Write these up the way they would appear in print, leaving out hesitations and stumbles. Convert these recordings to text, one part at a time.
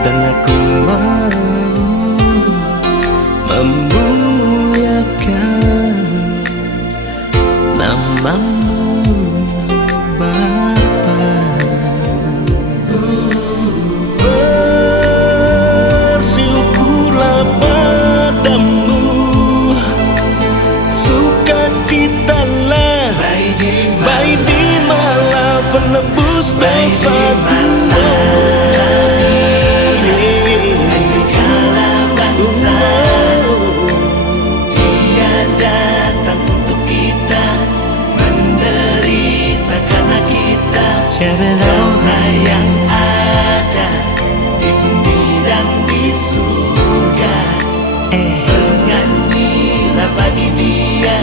dan aku mau memuliakan namamu Bapa. Bersyukurlah padamu, sukacitalah baik di malam penebus dosaku. Semua yang ada di bumi dan di surga, bernyanyilah bagi Dia,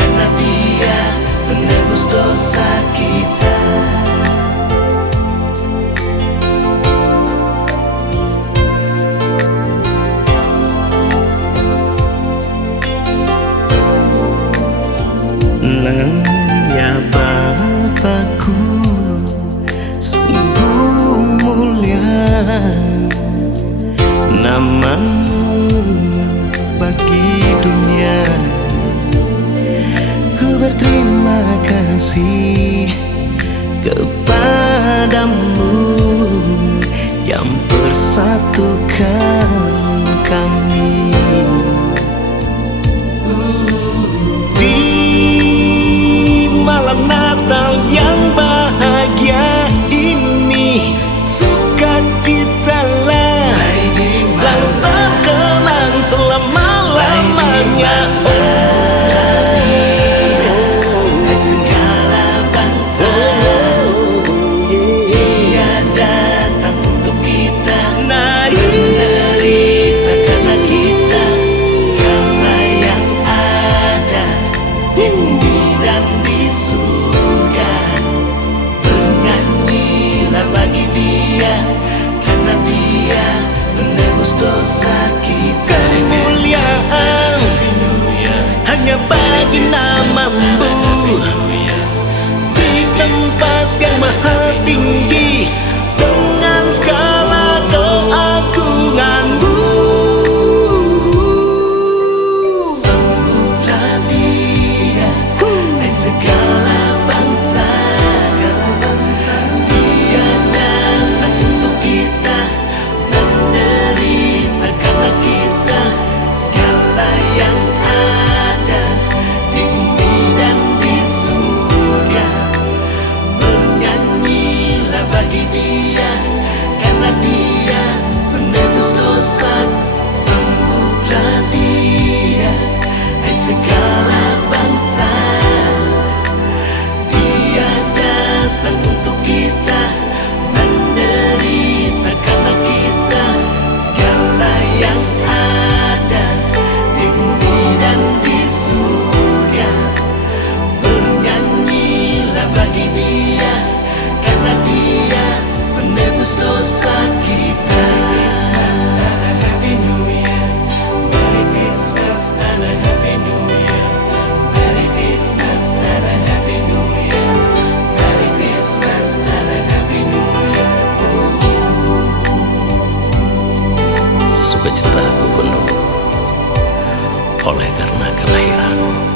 karena Dia penebus dosa kita. Nang ya Bapakku, sungguh mulia namamu bagi dunia. Ku berterima kasih kepadamu yang persatukan kami. Di malam Natal yang bahagia ini, sukacitalah selalu terkenang selama-lamanya. Segala bangsa, Dia datang untuk kita, menderita karena kita. Segala yang ada di bumi dan di surga, bernyanyilah bagi Dia, karena Dia menebus dosa kita. Kemuliaan hanya bagi namamu di tempat yang maha tinggi, dengan segala keagunganmu. Sembutlah Dia, hai segala bangsa, Dia datang untuk kita, menderita karena kita. Segala yang ada di bumi dan di surga, bernyanyilah bagi Dia, karena Dia penebus dosa. Sembutlah Dia, hai segala bangsa, Dia datang untuk kita, menderita karena kita. Segala yang ada di bumi dan di surga, bernyanyilah bagi Dia, karena Dia penebus dosa kita. Happy New Year, Merry Christmas and a Happy New Year, Merry Christmas and a Happy New Year, Merry Christmas and a Happy New Year. Sukacitaku penuh oleh karena kelahiranmu.